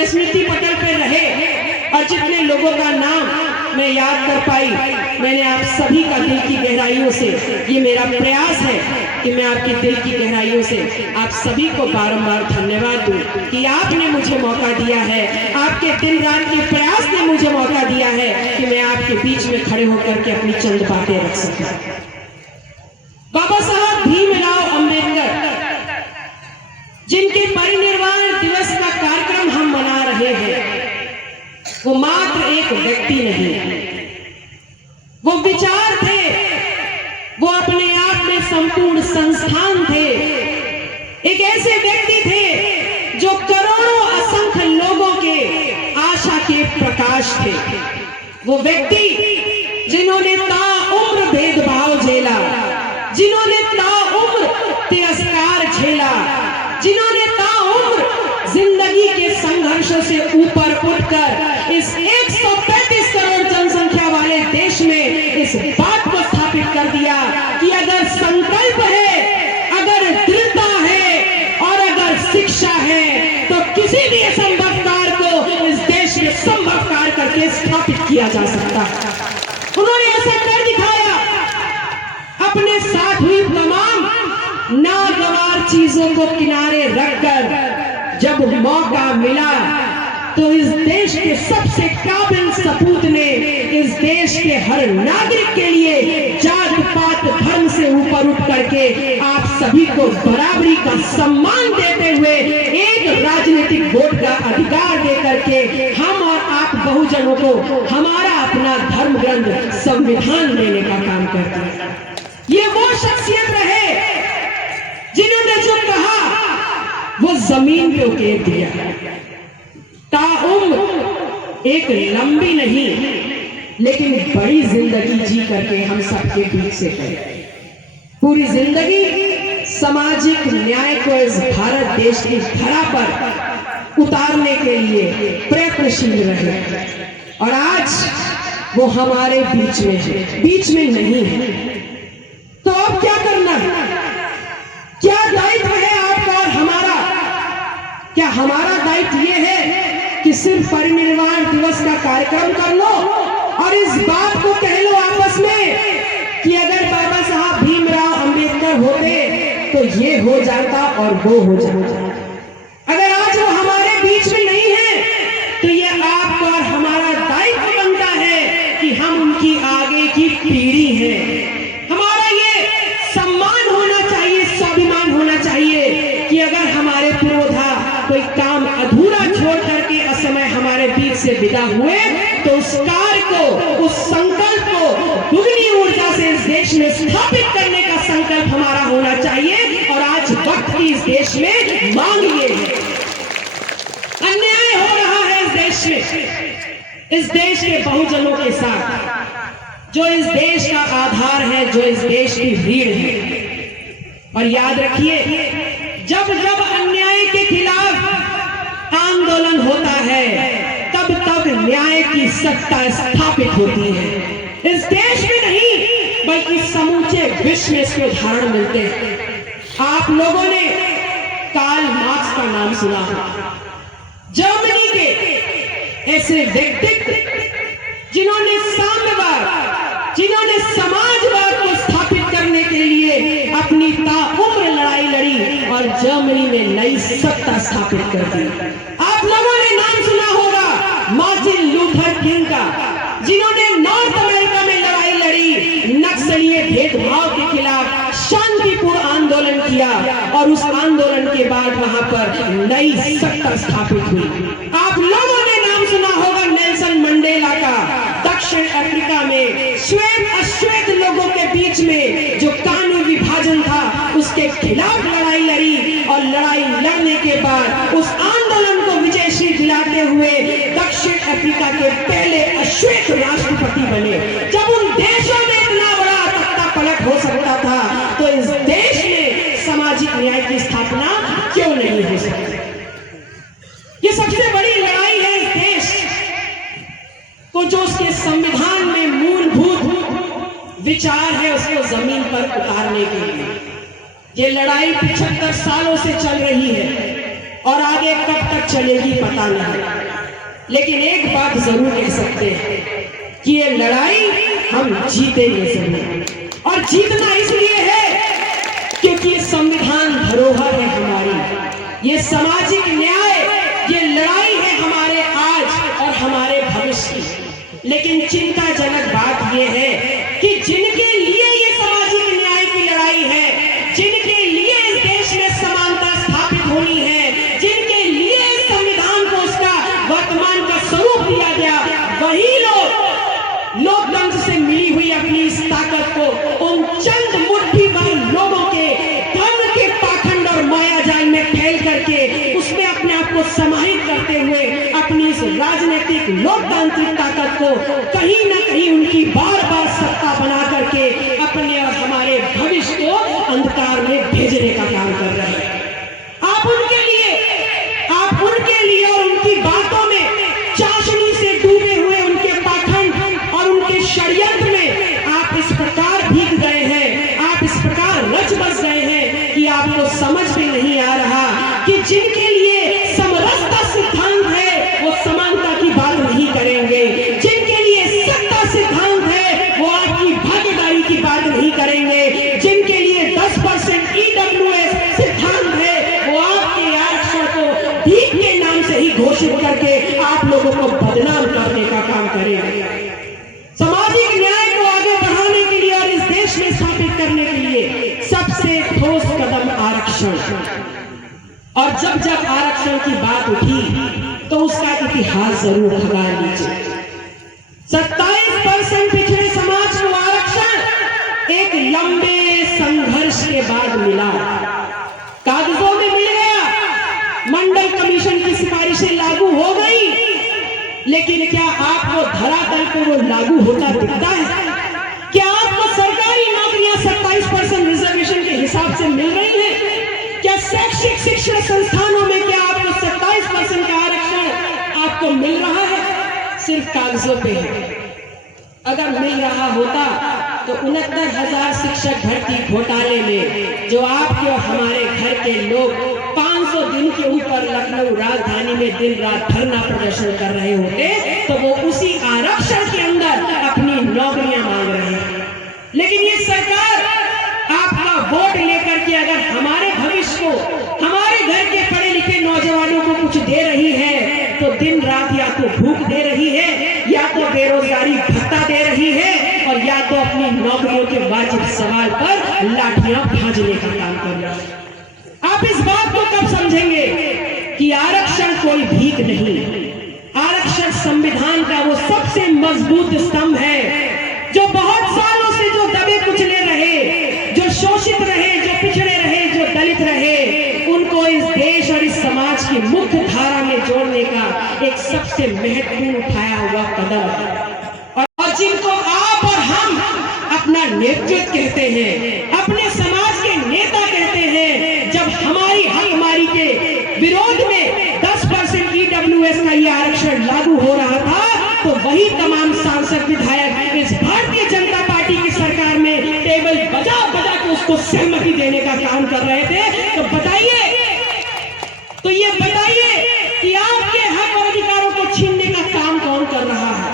स्मृति पटल पे रहे और जितने लोगों का नाम मैं याद कर पाई, मैंने आप सभी का दिल की गहराइयों से, ये मेरा प्रयास है कि मैं आपकी दिल की गहराइयों से आप सभी को बारंबार धन्यवाद दूं कि आपने मुझे मौका दिया है, आपके दिन रात के प्रयास ने मुझे मौका दिया है कि मैं आपके बीच में खड़े होकर के अपनी चंद बातें रख सकूं। बाबा साहब भीमराव अंबेडकर, जिनके परिनिर्वाण दिवस का कार्यक्रम हम मना रहे हैं, वो मात्र एक व्यक्ति नहीं, वो विचार थे, वो अपने आप में संपूर्ण संस्थान थे। एक ऐसे व्यक्ति थे जो करोड़ों असंख्य लोगों के आशा के प्रकाश थे। वो व्यक्ति जिन्होंने ताउम्र भेदभाव झेला, जिन्होंने ताउम्र तिरस्कार झेला, जिन्होंने ताउम्र जिंदगी के संघर्षों से ऊपर उठकर इस 135 करोड़ जनसंख्या वाले देश में इस बात को स्थापित कर दिया कि अगर संकल्प है, अगर दृढ़ता है और अगर शिक्षा है तो किसी भी असंभव कार्य को इस देश में संभव कार्य करके स्थापित किया जा सकता है। उन्होंने ऐसा कर दिखाया। अपने साथ हुई तमाम नागवार चीजों को किनारे रखकर जब मौका मिला तो इस देश के सबसे काबिल सपूत ने इस देश के हर नागरिक के लिए जात पात धर्म से ऊपर उठ करके आप सभी को बराबरी का सम्मान देते हुए एक राजनीतिक वोट का अधिकार दे करके हम और आप बहुजनों को हमारा अपना धर्म ग्रंथ संविधान देने का काम करता है। ये वो शख्सियत रहे जिन्होंने जो कहा वो जमीन पे उकेर दिया। ताउम्र एक लंबी नहीं लेकिन बड़ी जिंदगी जी करके हम सबके बीच से गए। पूरी जिंदगी सामाजिक न्याय को इस भारत देश की धरा पर उतारने के लिए प्रयत्नशील रहे और आज वो हमारे बीच में है, बीच में नहीं है। तो अब क्या करना है? क्या दायित्व है आपका और हमारा? क्या हमारा दायित्व ये है कि सिर्फ परिनिर्वाण दिवस का कार्यक्रम कर लो और इस बात को कह लो आपस में कि अगर बाबा साहब भीमराव अंबेडकर होते तो ये हो जाता और वो हो जाता? अगर आज वो हमारे बीच में नहीं है तो ये आपका और हमारा दायित्व बनता है कि हम उनकी आगे की पीढ़ी है। हमारा ये सम्मान होना चाहिए, स्वाभिमान होना चाहिए कि अगर हमारे पुरोधा कोई काम अधूरा छोड़ करके असमय हमारे बीच से विदा हुए तो उस कार्य को, उस संकल्प को दुगनी ऊर्जा से इस देश में स्थापित करने का संकल्प हमारा होना चाहिए। और आज वक्त की इस देश में मांग ये है। अन्याय हो रहा है इस देश में, इस देश के बहुजनों के साथ, जो इस देश का आधार है, जो इस देश की रीढ़ है। और याद रखिए, जब जब अन्याय के खिलाफ आंदोलन होता है तब तब न्याय की सत्ता स्थापित होती है। इस देश में नहीं बल्कि समूचे विश्व में इसके उदाहरण मिलते हैं। आप लोगों ने कार्ल मार्क्स का नाम सुना होगा। जर्मनी के ऐसे व्यक्तित्व जिन्होंने साम्यवाद, जिन्होंने समाजवाद को स्थापित करने के लिए अपनी ताउम्र लड़ाई लड़ी और जर्मनी में नई सत्ता स्थापित कर दी। आप लोगों ने नाम सुना होगा मार्टिन लूथर किंग का, जिन्होंने नॉर्थ अमेरिका में लड़ाई लड़ी, नक्सलीय भेदभाव के खिलाफ शांतिपूर्ण आंदोलन किया और उस आंदोलन के बाद वहां पर नई सत्ता स्थापित हुई। आप लोगों ने नाम सुना होगा नेल्सन मंडेला का, दक्षिण अफ्रीका में श्वेत अश्वेत लोगों के बीच में जो कानूनी विभाजन था उसके खिलाफ लड़ाई लड़ी और लड़ाई लड़ने के बाद उस आंदोलन को विजयश्री दिलाते हुए दक्षिण अफ्रीका के पहले अश्वेत राष्ट्रपति बने। जब उन देशों में इतना बड़ा तख्ता पलट हो सकता था तो इस देश में सामाजिक न्याय की स्थापना क्यों नहीं हो सकती? ये सबसे बड़ी लड़ाई है इस देश को, जो उसके संविधान में मूलभूत विचार है उसको जमीन पर उतारने के लिए। ये लड़ाई 75 सालों से चल रही है। और आगे कब तक चलेगी पता नहीं, लेकिन एक बात जरूर कह सकते हैं कि ये लड़ाई हम जीतेंगे जरूर। और जीतना इसलिए है क्योंकि ये संविधान धरोहर है हमारी, ये सामाजिक न्याय, ये लड़ाई है हमारे आज और हमारे भविष्य की। लेकिन चिंताजनक बात यह है कि जिनके लिए ये सामाजिक न्याय की लड़ाई है, जिनके लिए इस देश में समानता स्थापित होनी है, जिनके लिए इस संविधान को उसका वर्तमान का स्वरूप दिया गया, वही लोग लोकतंत्र से मिली हुई अपनी इस ताकत को उन चंद मुट्ठी भर लोगों के धन के पाखंड और मायाजाल में फैल करके उसमें अपने आप को समाहित करते हुए अपनी इस राजनीतिक लोकतांत्रिक ताकत को कहीं ना कहीं उनकी बार बार सत्ता बना करके अपने और हमारे भविष्य को अंधकार में भेजने का काम कर रहे हैं। आप उनके लिए और उनकी बातों में चाशनी से डूबे हुए उनके पाखंड और उनके षड्यंत्र में आप इस प्रकार भीग गए हैं, आप इस प्रकार रच बस गए हैं कि आपको समझ में नहीं आ रहा कि जिनके लिए समरसता सिद्धांत है वो समानता की बात नहीं करेंगे, जिनके लिए सत्ता सिद्धांत है वो आपकी भागीदारी की बात नहीं करेंगे, जिनके लिए 10% EWS सिद्धांत है वो आपके आरक्षण को भीख के नाम से ही घोषित करके आप लोगों को बदनाम करने का काम करेंगे। सामाजिक न्याय को आगे बढ़ाने के लिए और इस देश में स्थापित करने के लिए सबसे ठोस कदम आरक्षण। और जब जब आरक्षण की बात उठी तो उसका इतिहास जरूर खंगाल लीजिए। 27% पिछड़े समाज को आरक्षण एक लंबे संघर्ष के बाद मिला, कागजों में मिल गया, मंडल कमीशन की सिफारिशें लागू हो गई, लेकिन क्या आपको धरातल पर वो लागू होता दिखता है? क्या आपको सरकारी नौकरियां 27% रिजर्वेशन के हिसाब से मिल रही हैं? क्या शैक्षिक शिक्षण संस्थानों में क्या आपको 27% का आरक्षण आपको मिल रहा है? सिर्फ कागजों पे है। अगर मिल रहा होता तो 69,000 शिक्षक भर्ती घोटाले में जो आपके और हमारे घर के लोग 500 दिन के ऊपर लखनऊ राजधानी में दिन रात धरना प्रदर्शन कर रहे होते तो वो उसी आरक्षण के अंदर अपनी नौकरियां मांग रहे हैं। लेकिन ये सरकार आपका वोट लेकर के अगर हमारे भविष्य को, हमारे घर के पढ़े लिखे नौजवानों को कुछ दे रही है तो दिन रात या तो भूख दे रही है, या तो बेरोजगारी भत्ता दे रही है, और या तो अपनी नौकरियों के वाजिब सवाल पर लाठियां भाजने का काम कर रही है। आप इस बात को कब समझेंगे कि आरक्षण कोई भीख नहीं, आरक्षण संविधान का वो सबसे मजबूत स्तंभ है जो बहुत सालों से जो दबे कुचले रहे, जो शोषित रहे, जो पिछड़े रहे, जो दलित रहे, उनको इस देश और इस समाज की मुख्य धारा में जोड़ने का एक सबसे महत्वपूर्ण उठाया हुआ कदम है। और जिनको आप और हम अपना नेतृत्व कहते हैं, अपने समाज के नेता कहते हैं, जब हमारी हकमारी के विरोध में 10% EWS का ये आरक्षण लागू हो रहा था तो वही तमाम सांसद विधायक इस भारतीय जनता पार्टी की सरकार में टेबल बजा बजा के उसको सहमति देने का काम कर रहे थे। तो ये बताइए कि आपके हक और अधिकारों को छीनने का काम कौन कर रहा है?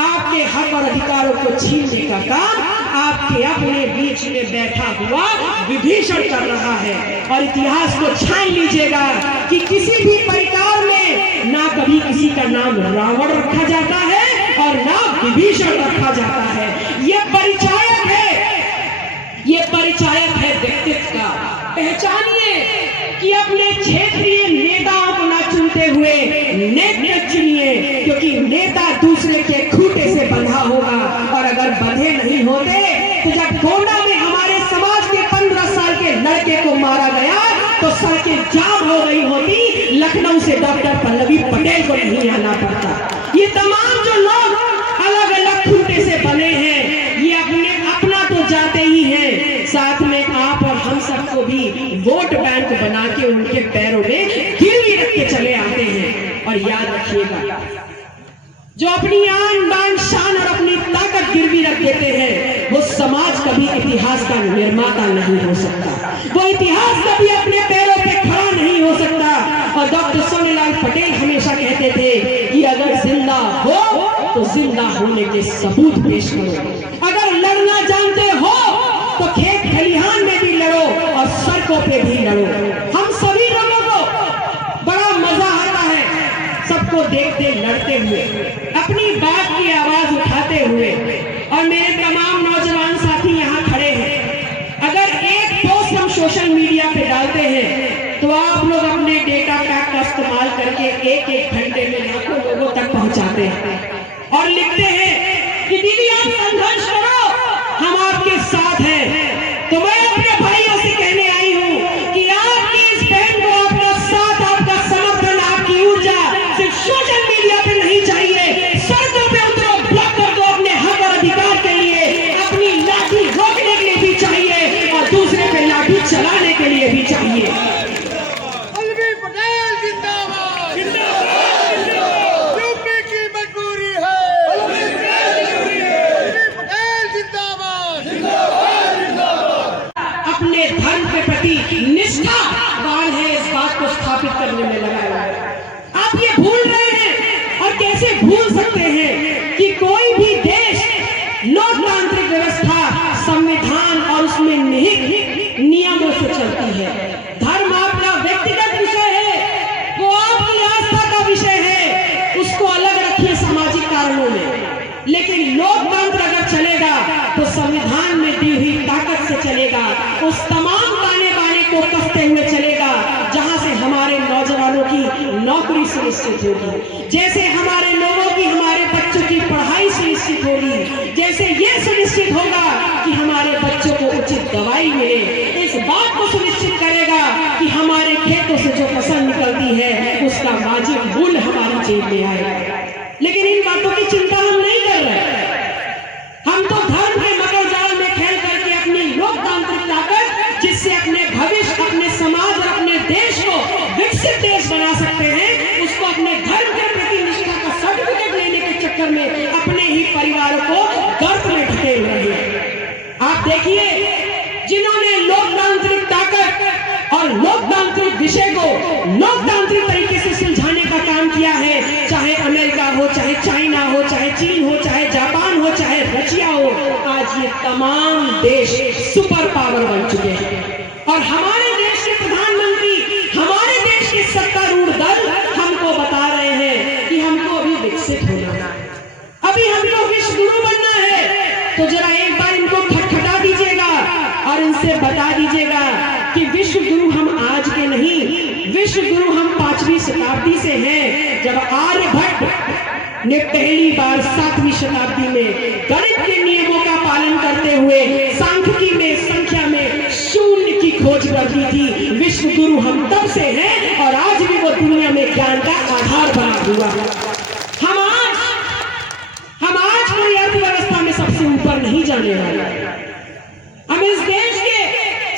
आपके हक और अधिकारों को छीनने का काम आपके अपने बीच में बैठा हुआ विभीषण कर रहा है। और इतिहास को छान लीजिएगा कि किसी भी परिकार में ना कभी किसी का नाम रावण रखा जाता है और ना विभीषण रखा जाता है। ये परिचायक है व्यक्तित्व का। पहचानिए कि अपने क्षेत्रीय नेताओं को ना चुनते हुए नेतृत्व चुनिए, क्योंकि नेता दूसरे के खूंटे से बंधा होगा, और अगर बंधे नहीं होते तो जब गोंडा में हमारे समाज के 15 साल के लड़के को मारा गया तो सड़कें जाम हो गई होती, लखनऊ से डॉक्टर पल्लवी पटेल को नहीं आना पड़ता। ये तमाम जो लोग अलग अलग खूंटे से बने हैं ये अपना तो जाते ही हैं, साथ में आप और हम सबको भी वोट बैंक बना के उनके पैरों में गिरवी रख के चले आते हैं। और याद रखिएगा, जो अपनी आन बान शान और अपनी ताकत गिरवी रख देते हैं वो समाज कभी इतिहास का निर्माता नहीं हो सकता, वो इतिहास कभी अपने पैरों पे खड़ा नहीं हो सकता। और डॉक्टर सोनीलाल पटेल हमेशा कहते थे कि अगर जिंदा हो तो जिंदा होने के सबूत पेश करो, अगर लड़ना जानते हो तो खेत खलिहान में भी लड़ो और सड़कों पे भी लड़ो। हम सभी लोगों को बड़ा मजा आता है सबको देखते लड़ते हुए, अपनी बात की आवाज उठाते हुए। और मेरे तमाम नौजवान साथी यहाँ खड़े हैं, अगर एक पोस्ट हम सोशल मीडिया पे डालते हैं तो आप लोग अपने डेटा पैक का इस्तेमाल करके एक एक घंटे में लाखों लोगों तक पहुंचाते हैं और लिखते हैं कि दीदी आप संघर्ष करो, हम आपके साथ हैं। तो मैं अपने भाइयों से कहने आई हूं कि आपकी इस बहन को आपका साथ, आपका समर्थन, आपकी ऊर्जा सिर्फ सोशल मीडिया पे नहीं चाहिए, सड़कों पे उतरो, ब्लॉक कर दो अपने हक और अधिकार के लिए, अपनी लाठी रोकने के लिए भी चाहिए और दूसरे पे लाठी चलाने के लिए भी चाहिए। अपने धर्म के प्रति निष्ठा वान है, इस बात को स्थापित करने में लगा है। आप ये भूल रहे हैं और कैसे भूल सकते हैं कि कोई भी देश लोकतांत्रिक व्यवस्था, संविधान और उसमें निहित नियमों से चलती है। धर्म आपका व्यक्तिगत विषय है, वो आपकी आस्था का विषय है, उसको अलग रखिए सामाजिक कारणों में। लेकिन लोकतंत्र अगर चलेगा तो संविधान में दी हुई ताकत से चलेगा, उस तमाम ताने बाने को कसते हुए चलेगा जहां से हमारे नौजवानों की नौकरी सुनिश्चित होगी, जैसे हमारे लोगों की, हमारे बच्चों की पढ़ाई सुनिश्चित होगी, जैसे ये सुनिश्चित होगा कि हमारे बच्चों को उचित दवाई मिले, इस बात को सुनिश्चित करेगा कि हमारे खेतों से जो फसल निकलती है उसका वाजिब मूल्य हमारी जेब में आए। लेकिन इन बातों की चिंता हम नहीं कर रहे, हम तो धर्म के मकरजाल में खेल करके अपनी लोकतांत्रिक ताकत, जिससे अपने भविष्य, अपने समाज और अपने देश को विकसित देश बना सकते हैं, उसको अपने धर्म के प्रति निष्ठा का सर्टिफिकेट लेने के चक्कर में अपने ही परिवार को गर्त में ढकेल रहे हैं। आप देखिए, जिन्होंने लोकतांत्रिक ताकत और लोकतांत्रिक विषय को लोकतांत्रिक तरीके से सुलझाने का काम किया है, चाहे अमेरिका हो, चाहे चाइना हो, चाहे चीन हो, चाहे जापान हो, चाहे रशिया हो, आज ये तमाम देश सुपर पावर बन चुके हैं। और हमारे देश के प्रधानमंत्री, हमारे देश के सत्तारूढ़ दल हमको बता रहे हैं कि हमको अभी विकसित होना है, अभी हमको विश्व गुरु बनना है। तो जरा एक बार इनको खटखटा दीजिएगा और इनसे बता दीजिएगा कि विश्व गुरु हम आज के नहीं, विश्व गुरु हम 5वीं शताब्दी से हैं, जब आर्यभट्ट ने पहली बार 7वीं शताब्दी में गणित के नियमों का पालन करते हुए सांख्यिकी में, संख्या में शून्य की खोज कर दी थी। विश्व गुरु हम तब से हैं और आज भी वो दुनिया में ज्ञान का आधार बना हुआ है। हम आज कोई अर्थव्यवस्था में सबसे ऊपर नहीं जाने वाले, हम इस देश के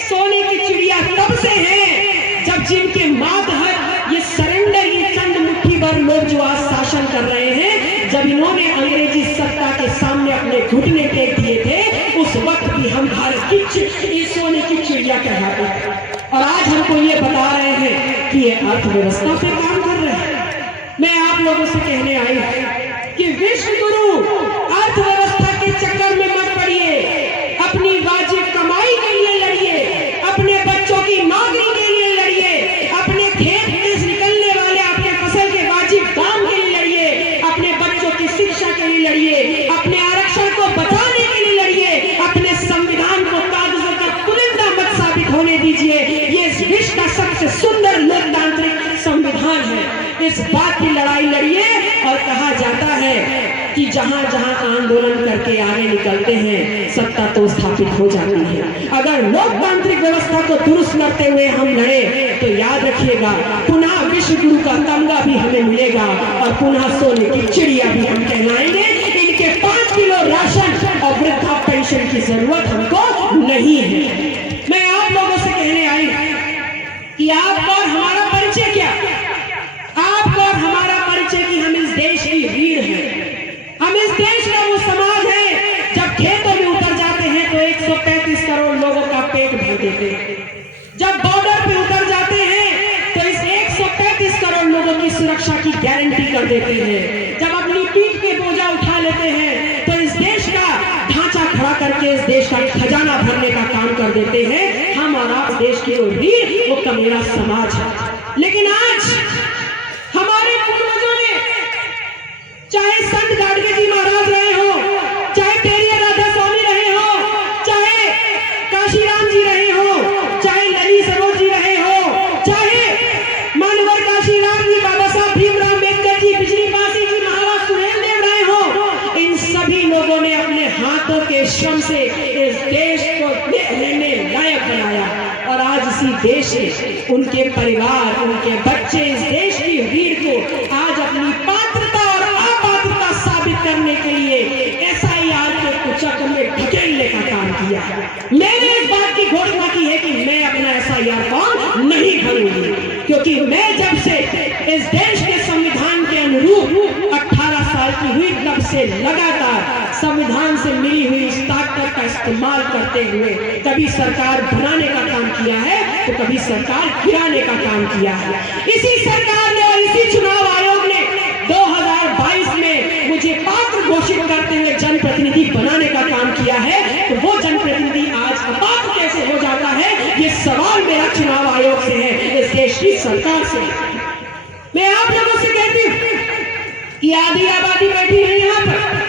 सोने की चिड़िया तब से हैं जब जिनके मातहत ये सरेंडर, ये चंद मुट्ठी भर लोग जो आज शासन कर रहे हैं, जब इन्होंने अंग्रेजी सत्ता के सामने अपने घुटने टेक दिए थे, उस वक्त भी हम भारत की सोने की चिड़िया कहलाते थे। और आज हमको ये बता रहे हैं कि ये अर्थव्यवस्था पे काम कर रहे हैं। मैं आप लोगों से कहने आई कि विश्व गुरु अर्थव्यवस्था के चक्कर में मत पड़िए, अपनी वाजिब कमाई के लिए लड़िए, अपने बच्चों की नौकरी के लिए लड़िए, अपने खेत में निकलने वाले आपके फसल के वाजिब दाम के लिए लड़िए, अपने बच्चों की शिक्षा के लिए लड़िए, अपने आरक्षण को बचाने के लिए लड़िए, अपने संविधान को कागजों का पुलिंदा मत साबित होने दीजिए। ये इस विश्व का सबसे सुंदर लोकतांत्रिक संविधान है, इस बात की लड़ाई लड़िए। और कहा जाता है कि जहां जहां आंदोलन करके आगे निकलते हैं, सत्ता तो स्थापित हो जाती है। अगर लोकतांत्रिक व्यवस्था को दुरुस्त करते हुए हम लड़े तो याद रखिएगा, पुनः विश्व गुरु का तमगा भी हमें मिलेगा और पुनः सोने की चिड़िया भी हम कहलाएंगे। इनके 5 किलो राशन और वृद्धा पेंशन की जरूरत हमको नहीं है। मैं आप लोगों से कहने आई कि आपको और हमारा परिचय क्या, आपको और हमारा परिचय कि हम इस देश की रीढ़ हैं, हम इस देश का वो समाज है। जब खेतों में उतर जाते जब बॉर्डर पे उतर जाते हैं तो इस 135 करोड़ लोगों की सुरक्षा की गारंटी कर देते हैं। जब अपनी पीठ पे बोझा उठा लेते हैं तो इस देश का ढांचा खड़ा करके इस देश का खजाना भरने का काम कर देते हैं। हम और आप देश की वो रीढ़, वो कमेरा समाज है। लेकिन आज हमारे पूर्वजों ने, चाहे संत गाडगे जी महाराज रहे हो, चाहे पेरिया राधा स्वामी रहे हो, चाहे काशीराम जी रहे हो, चाहे लली सरोज जी रहे हो, चाहे मानवर काशीराम जी, बाबा साहब भीमराव अम्बेडकर जी, बिजली पासी जी, महाराज सुहेल देव रहे हो, इन सभी लोगों ने अपने हाथों के श्रम से इस देश को लेने लायक बनाया। और आज इसी देश में उनके परिवार, उनके बच्चे इस देश की रीढ़ को आज अपनी पात्रता और अपात्रता साबित करने के लिए SIR के कुचक में ढकेलने का काम किया। मैंने इस बात की घोषणा की है कि मैं अपना SIR फॉर्म नहीं भरूंगी, क्योंकि मैं जब से इस देश के संविधान के अनुरूप 18 साल की हुई तब से लगातार संविधान से मिली हुई इस ताकत का इस्तेमाल करते हुए कभी सरकार बनाने का काम किया है तो कभी सरकार गिराने का काम किया है। इसी सरकार ने और इसी चुनाव आयोग ने 2022 में मुझे पात्र घोषित करते हुए जनप्रतिनिधि बनाने का काम किया है। तो वो जनप्रतिनिधि आज अपात्र कैसे हो जाता है, ये सवाल मेरा चुनाव आयोग से है, इस देश की सरकार से। मैं आप लोगों से कहती हूँ कि आधी आबादी बैठी है यहाँ पर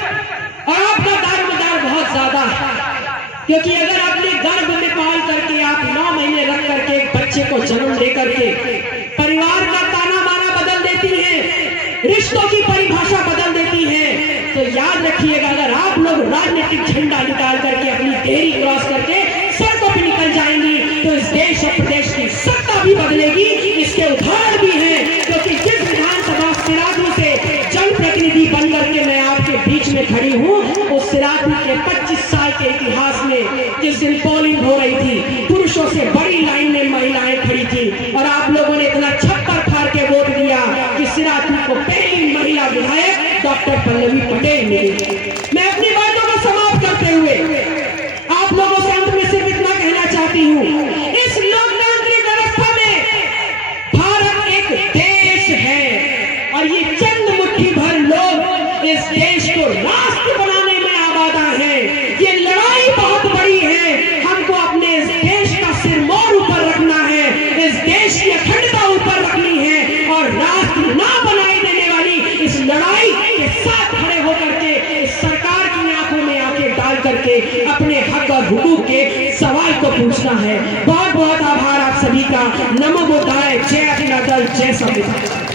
और आपका दारोमदार बहुत ज्यादा है, क्योंकि अगर अपने गर्भ में पाल करके आप 9 महीने रख करके एक बच्चे को जन्म दे करके परिवार का ताना बाना बदल देती है, रिश्तों की परिभाषा बदल देती है, तो याद रखिएगा अगर आप लोग राजनीतिक झंडा निकाल करके अपनी देरी क्रॉस करके सड़कों पर निकल जाएंगी तो इस देश और प्रदेश की सत्ता भी बदलेगी। इसके उदाहरण भी हैं, क्योंकि जिस विधानसभा सिरादू से जनप्रतिनिधि बन करके मैं आपके बीच में खड़ी हूँ, उस सिरादू के 25 साल के इतिहास में जिस दिन पोलिंग हो रही थी, पुरुषों से बड़ी लाइन में महिलाएं खड़ी थी और आप लोगों ने इतना छप्पर फाड़ के वोट दिया कि सिरादू को पहली महिला विधायक डॉक्टर पल्लवी पटेल मिली। मैं अपनी बातों को समाप्त करते हुए आप लोगों से अंत में सिर्फ इतना कहना चाहती हूँ, इस लोकतांत्रिक व्यवस्था में भारत एक देश है और ये चंद मुट्ठी भर लोग इस देश को राष्ट्र बनाने में आबादा है। ये लड़ाई बहुत बड़ी है, हमको अपने इस देश का सिरमौर ऊपर रखना है, इस देश की अखंडता ऊपर रखनी है और राष्ट्र ना बनाए देने वाली इस लड़ाई के साथ खड़े होकर के इस सरकार की आंखों में आंखें डाल करके अपने हक और हुकूक के सवाल को पूछना है। बहुत बहुत आभार आप सभी का। नमो बुद्धाय। जय अभिनव दल, जय संविधान।